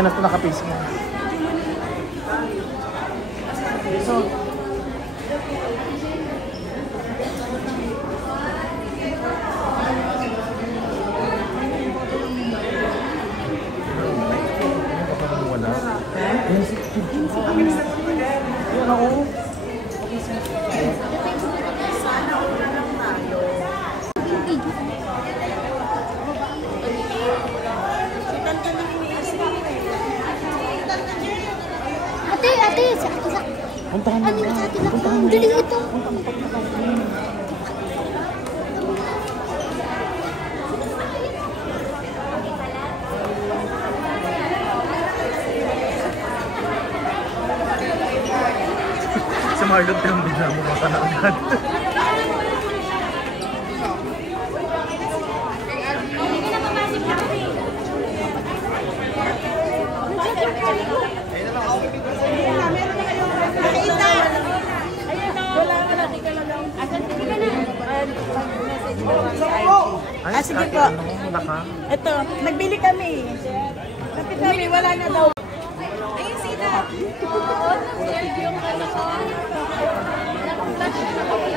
Yan na ito naka-face mo. So, wala. Yan ako. Ate, sa atin. Puntahan mo. Ano sa atin ako? Dali ito. Sa Marlon ka lang bigla mo baka na agad. Ah, sige po. Ito, nagbili kami. Kapit kami, wala na daw. Ayun sila.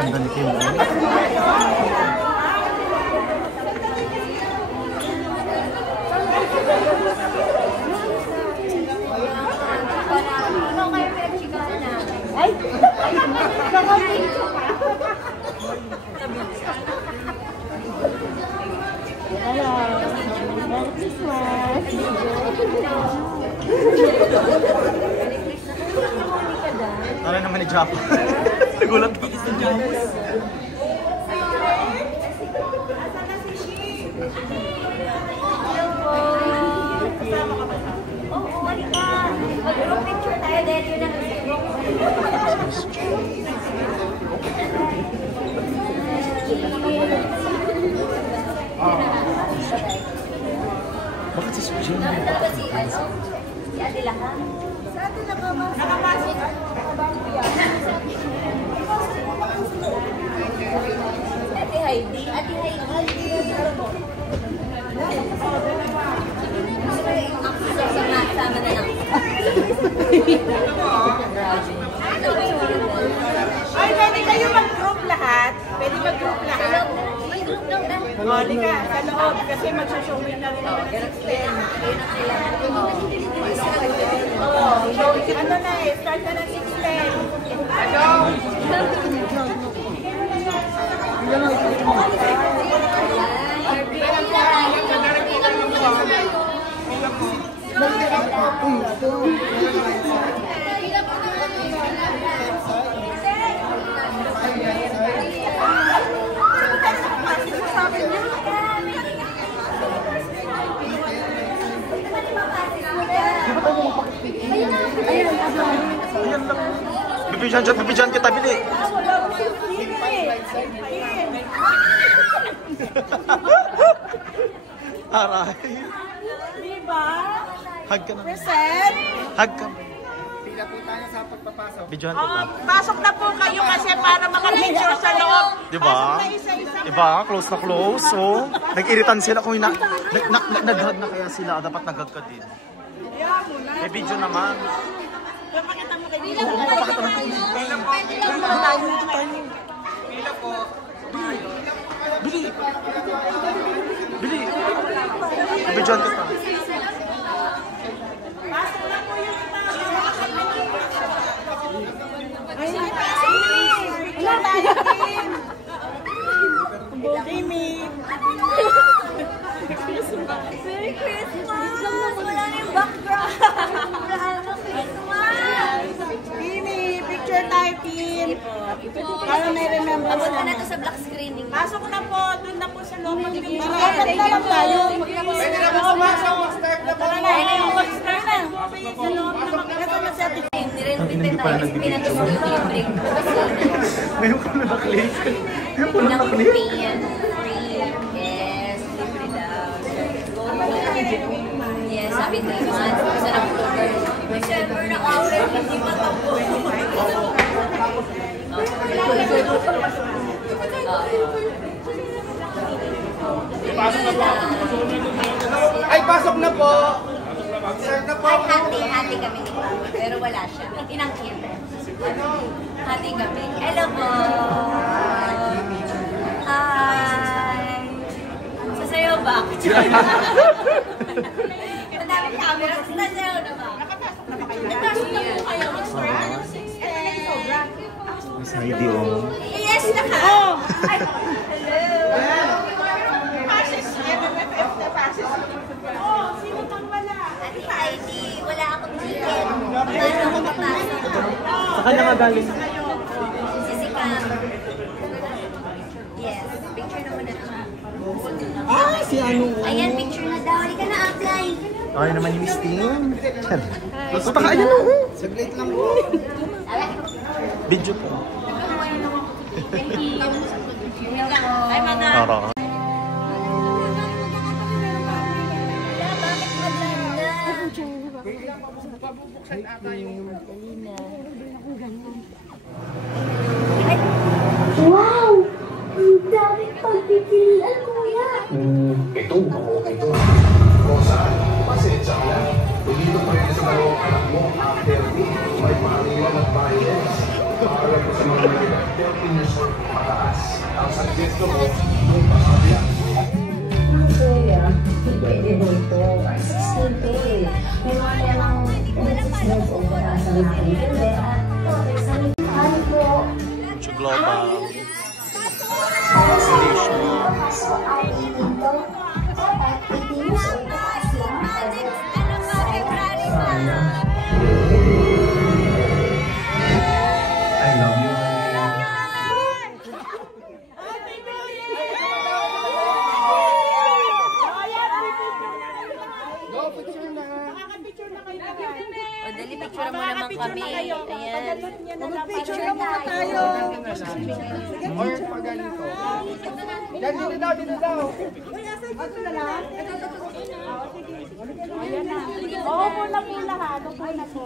Ganda ni Kim. Ay! Nakating ko pa. Hello. Merry Christmas. Tara naman ni Japa. Nagulat ako. Oo, halika. Mag-group picture tayo dahil yun ang Bakit si Suji? dapat si ano? Si Ate Laka. Sa Ate Laka ba? Nakapasok. Ate Heidi. Ate Heidi. Sama na lang. Ay, pwede kayo mag-group lahat? Pwede mag-group lahat? May group daw na. Halika, sa loob. Kasi mag-showing na rin naman ng 6:10. Ano na eh, start na ng 6:10. Bibigyan kita, bili. Aray. Diba? Hug ka na. Present? Hug ka. Pila po tayo sa pagpapasok. Bidyohan kita. Pasok na po kayo kasi para maka-picture sa loob. Diba? Pasok na isa-isa. Diba? Close na close. So, nag-iritan sila kung nag-hug na kaya sila. Dapat nag-hug ka din. May video naman. Papakita mo kayo. Pila po. Bili! Bili! Bidyohan kita. Pasok na po yung Jimmy! Merry Christmas! Wala na yung background. Jimmy, picture tayo, Kim. Para may remembrance Abot ka na naman. to sa black screening. Pasok na po, doon na po sa loob. Apat na lang tayo. Pwede na po pumasok. Start na po. Tara na, mag-start na. Sa loob na mag-start na si Ate. Nirenovate tayo kasi pinatulog yung break. Ngayon ko na na-click. Ngayon ko na na-click. Yes, libre daw. Yes, sabi 3 months. Kasi ng October. December na awit. Hindi pa tapos. Ay, pasok na po. Start na po. hati kami ni Papa, pero wala siya. Inangkin. Hati kami. Hello po! Hi! Sasayaw ba? Madami camera. Sasayaw na ba? Nakapasok na po kayo mag-store. Miss Heidi, oh. Yes, naka! Ay, hello! Sino pang wala? Ate Heidi, wala akong ticket. Paano ako papasok? Sa kanya nga galing. Sisikam. Yes, picture na muna. Si ano? Ayan, picture na daw. Halika na, apply. Okay naman yung Miss Tim. Basta ka, ayan, oh. Saglit lang po. Video po. Thank you. Ay, mana. Tara. Bakit maganda? Pabubuksan ata yung... Wow! Ang daming pagpipilian, kuya! Ito, okay to. Kung saan, pasensya ka lang. Dito pa rin sa dalawang anak mo, after me, may panilan at violence. Para ko sa mga nagiging 13 years old pataas. Ang suggesto mo, nung pasabihan. Kuya, pwede dito. 16K. May mga namang 6 years old na sa mga ano po? Mucho global. Kaso ay dito. Dapat 18 years old na kasi ang I love you. Go, picture na. Nakaka-picture na kayo. O, dali, picture mo naman kami. Ayan. Picture na muna tayo. Or pag ganito. Yan, dito daw. Ito na lang. Ayan na. Oo, upo na po lahat. Upo na po.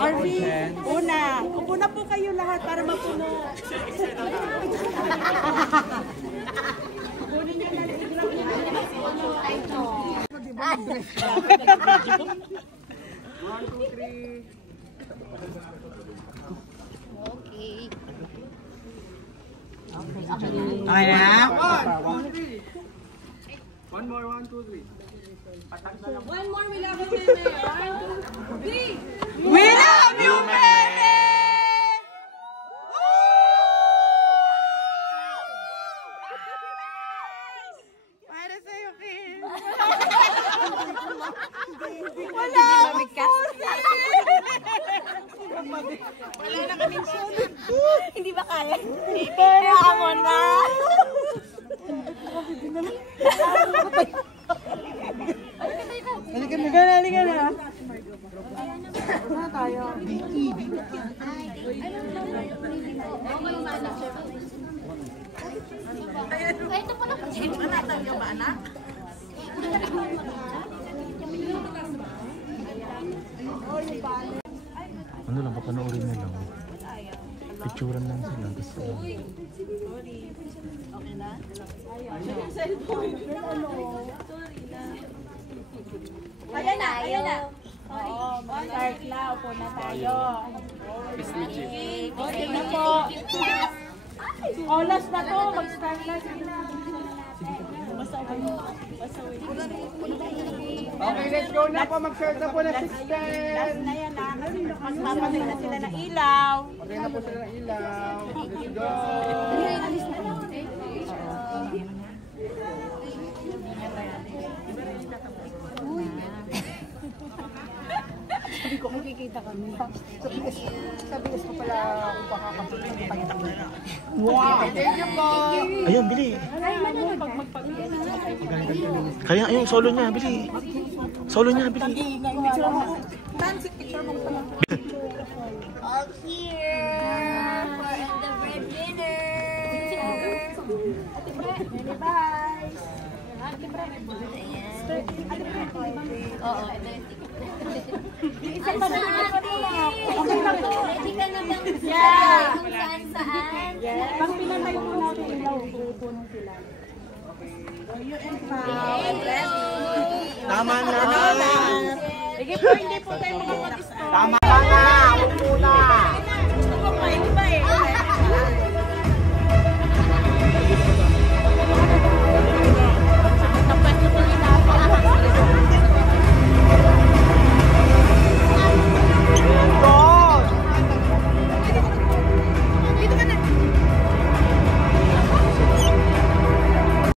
Arvin, una. Upo na po kayo lahat para mapuno. Okay. Okay na? One more, 1, 2, 3. We love you, Meme! Para sa'yo, Kim. Wala akong wala na kaming sulit. Hindi ba kaya? Kaya mo na. Halika na, halika na. Ano tayo? Ito pa na. Manatang ka ba, anak? Ano lang, papanoorin na lang. Picturean lang sila. Tapos, Okay na? Ayan na, ayan na. Oo, mag-start na. Upo na tayo. Okay na po. Olas na to. Mag-start na. Sige na. Okay, let's go na po. Mag-share na po na 610. Last na yan na. Magpapatay na sila ng ilaw. Okay na po sila ng ilaw. Let's go. Sabi ko, makikita kami. Sabi ko pala kung pakakapunta ng pagkita ko na. Wow! Thank you po! ayan, bili. Kaya, ayun, solo niya, bili. Solo niya, bili. All here for the breadwinner. Bye! Oo, ito yung Isa pa na Okay na po. Ready ka na bang share kung saan saan? pag pinatay po natin ilaw, pupunan sila. Okay, ready. Tama na. Sige po, hindi po tayo makapag-stop. Tama ka na! Huwag muna! Gusto ko pa, iba eh.